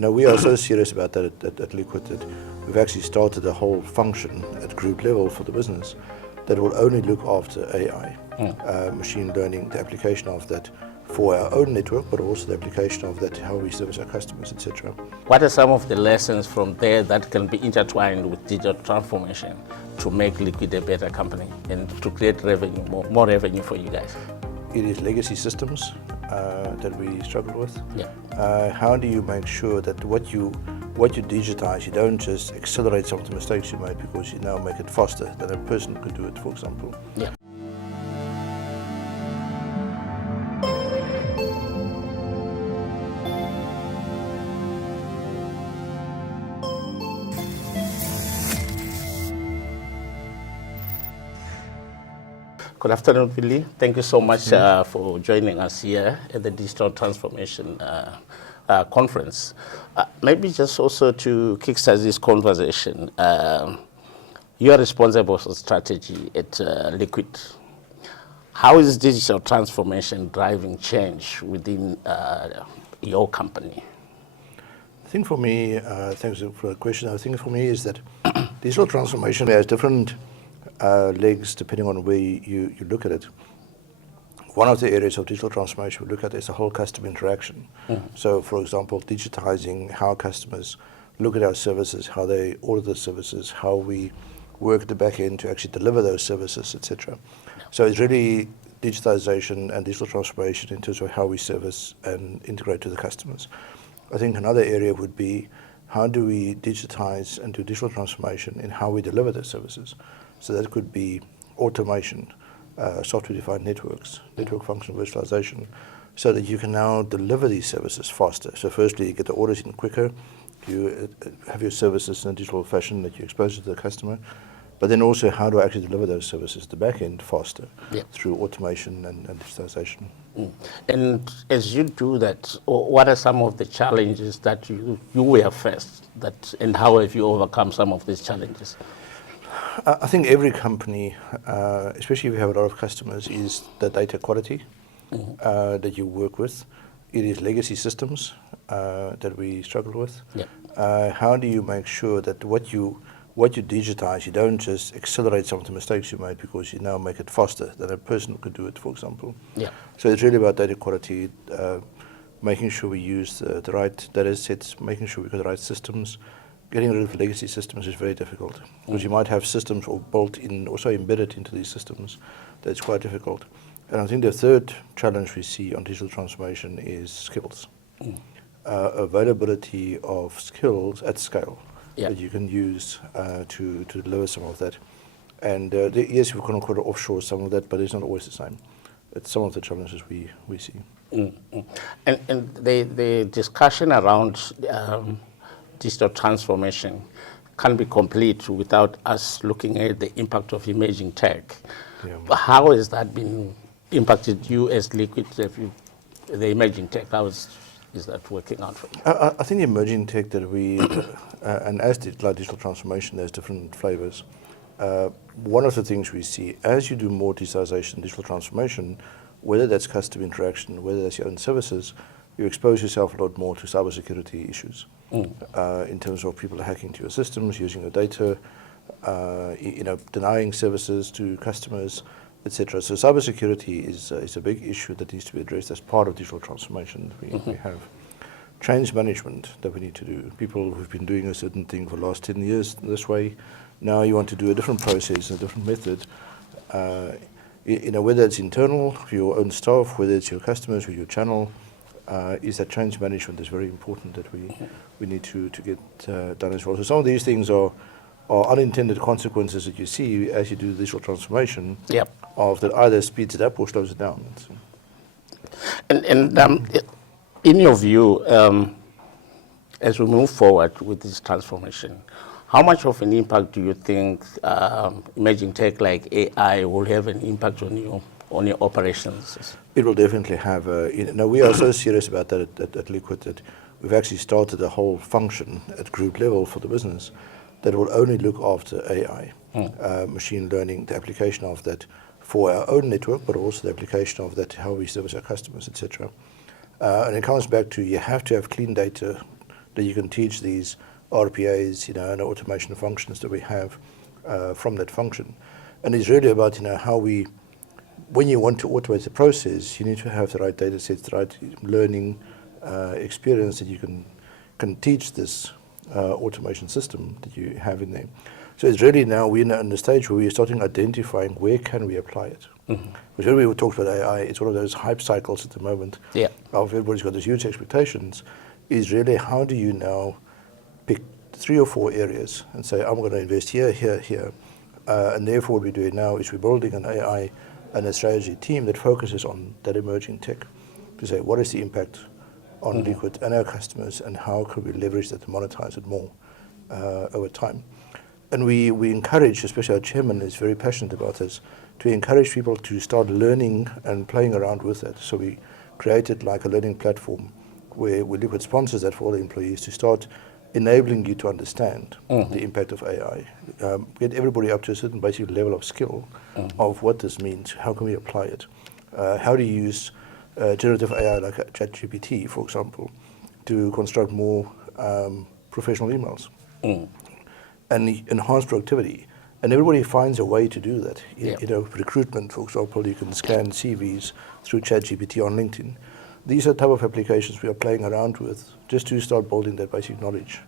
No, we are so serious about that at Liquid that we've actually started a whole function at group level for the business that will only look after AI, machine learning, the application of that for our own network, but also the application of that, how we service our customers, etc. What are some of the lessons from there that can be intertwined with digital transformation to make Liquid a better company and to create revenue, more revenue for you guys? It is legacy systems that we struggle with. Yeah. How do you make sure that what you digitize, you don't just accelerate some of the mistakes you made because you now make it faster than a person could do it, for example. Yeah. Good afternoon, Willie. Thank you so much for joining us here at the Digital Transformation Conference. Maybe just also to kickstart this conversation, you are responsible for strategy at Liquid. How is digital transformation driving change within your company? I think for me, thanks for the question, I think for me is that digital transformation has different legs depending on where you look at it. One of the areas of digital transformation we look at is the whole customer interaction. So, for example, digitizing how customers look at our services, how they order the services, how we work at the back end to actually deliver those services, etc. So it's really digitization and digital transformation in terms of how we service and integrate to the customers. I think another area would be how do we digitize and do digital transformation in how we deliver those services. So that could be automation, software-defined networks, network function virtualization, so that you can now deliver these services faster. So firstly, you get the orders in quicker, you have your services in a digital fashion that you expose to the customer, but then also how do I actually deliver those services at the back end faster through automation and digitalization. And as you do that, what are some of the challenges that you were faced, and how have you overcome some of these challenges? I think every company, especially if you have a lot of customers, is the data quality that you work with. It is legacy systems that we struggle with. Yeah. How do you make sure that what you digitize, you don't just accelerate some of the mistakes you made because you now make it faster than a person could do it, for example. Yeah. So it's really about data quality, making sure we use the right data sets, making sure we've got the right systems. Getting rid of legacy systems is very difficult because you might have systems or built in, also embedded into these systems. That's quite difficult. And I think the third challenge we see on digital transformation is skills. Availability of skills at scale that you can use to deliver some of that. And yes, we can offshore some of that, but it's not always the same. It's some of the challenges we see. And the discussion around digital transformation can't be complete without us looking at the impact of emerging tech. Yeah. How has that been impacted you as Liquid? The emerging tech, how is that working out for you? I think the emerging tech that we, and as digital transformation, there's different flavors. One of the things we see, as you do more digitalization, digital transformation, whether that's customer interaction, whether that's your own services, you expose yourself a lot more to cybersecurity issues. In terms of people hacking into your systems, using your data, denying services to customers, etc. So cybersecurity is a big issue that needs to be addressed as part of digital transformation that we have. Change management that we need to do. People who've been doing a certain thing for the last 10 years this way, now you want to do a different process, a different method. Whether it's internal for your own staff, whether it's your customers or your channel, is that change management is very important that we need to get done as well. So some of these things are unintended consequences that you see as you do digital transformation of that either speeds it up or slows it down. And in your view, as we move forward with this transformation, how much of an impact do you think emerging tech like AI will have an impact on your operations? It will definitely have. We are so serious about that at Liquid that we've actually started a whole function at group level for the business that will only look after AI, machine learning, the application of that for our own network, but also the application of that, how we service our customers, etc. And it comes back to you have to have clean data that you can teach these RPAs, and automation functions that we have from that function. And it's really about, how when you want to automate the process, you need to have the right data sets, the right learning experience that you can teach this automation system that you have in there. So it's really now we're in the stage where we're starting identifying where can we apply it. Because when we talked about AI, it's one of those hype cycles at the moment. Yeah. Of everybody's got these huge expectations. Is really how do you now pick 3 or 4 areas and say, I'm going to invest here, here, here. And therefore what we're doing now is we're building an AI and a strategy team that focuses on that emerging tech to say, what is the impact on Liquid and our customers, and how can we leverage that to monetize it more over time. And we encourage, especially our chairman is very passionate about this, to encourage people to start learning and playing around with it. So we created like a learning platform where Liquid sponsors that for all the employees to start enabling you to understand the impact of AI. Get everybody up to a certain basic level of skill of what this means, how can we apply it, how do you use generative AI like ChatGPT, for example, to construct more professional emails and enhance productivity. And everybody finds a way to do that. Recruitment, for example, you can scan CVs through ChatGPT on LinkedIn. These are the type of applications we are playing around with just to start building that basic knowledge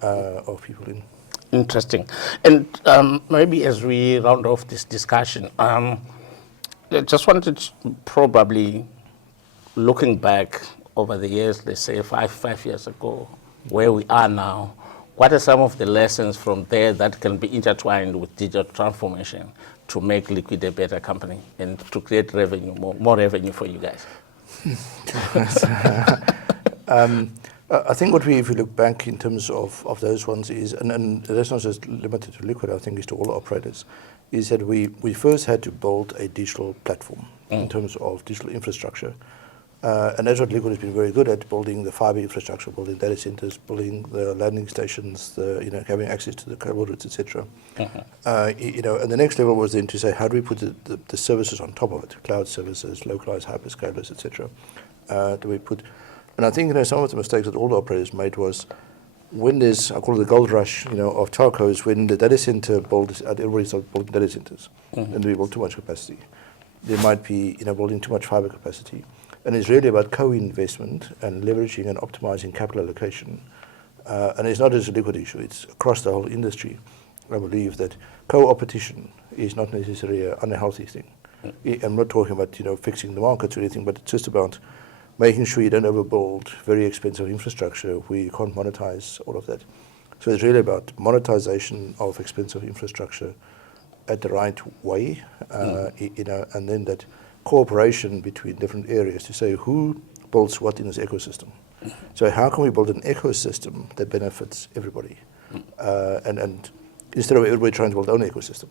of people in. Interesting. And maybe as we round off this discussion, I just wanted to probably looking back over the years, let's say five years ago, where we are now, what are some of the lessons from there that can be intertwined with digital transformation to make Liquid a better company and to create revenue, more revenue for you guys? I think if you look back in terms of those ones is, and that's not just limited to Liquid, I think it's to all operators, is that we first had to build a digital platform in terms of digital infrastructure. And that's what Liquid has been very good at, building the fiber infrastructure, building data centers, building the landing stations, having access to the cable routes, etc. And the next level was then to say, how do we put the services on top of it? Cloud services, localized hyperscalers, etc. And I think some of the mistakes that all the operators made was when there's, I call it the gold rush, of telcos, when the data center everybody started building data centers, and we built too much capacity. There might be, building too much fiber capacity. And it's really about co-investment and leveraging and optimizing capital allocation. And it's not just a Liquid issue, it's across the whole industry. I believe that co-opetition is not necessarily an unhealthy thing. I'm not talking about, fixing the markets or anything, but it's just about making sure you don't overbuild very expensive infrastructure where you can't monetize all of that. So it's really about monetization of expensive infrastructure at the right way, and then that cooperation between different areas to say who builds what in this ecosystem. So how can we build an ecosystem that benefits everybody? And instead of everybody trying to build their own ecosystem.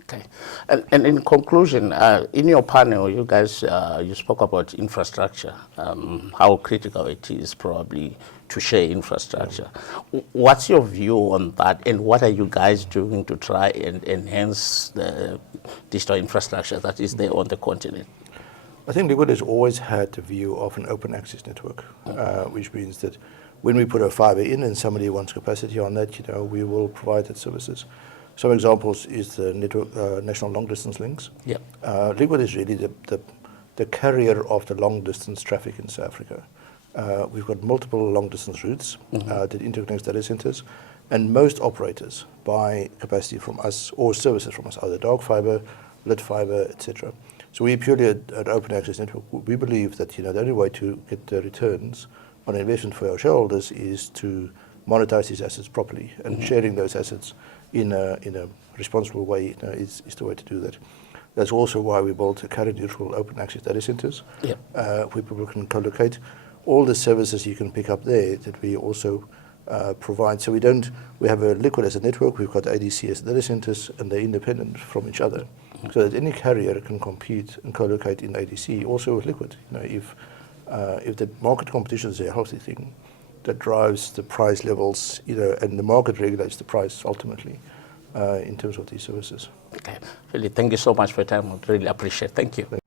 Okay. And in conclusion, in your panel, you guys, you spoke about infrastructure, how critical it is probably to share infrastructure. What's your view on that, and what are you guys doing to try and enhance the digital infrastructure that is there on the continent? I think Liquid has always had the view of an open access network, which means that when we put a fiber in and somebody wants capacity on that, we will provide that services. Some examples is the network, national long distance links. Liquid is really the carrier of the long distance traffic in South Africa. We've got multiple long distance routes that interconnect data centers, and most operators buy capacity from us or services from us, either dark fiber, lit fiber, etc. So we're purely an open access network. We believe that the only way to get the returns on investment for our shareholders is to monetize these assets properly, and sharing those assets in a responsible way is the way to do that. That's also why we built a carrier neutral open access data centers where people can co-locate. All the services you can pick up there that we also provide. So we have a Liquid as a network, we've got ADC as data centers, and they're independent from each other. So that any carrier can compete and co-locate in ADC, also with Liquid. If the market competition is a healthy thing, that drives the price levels, and the market regulates the price ultimately in terms of these services. Okay. Really, thank you so much for your time. I really appreciate it. Thank you.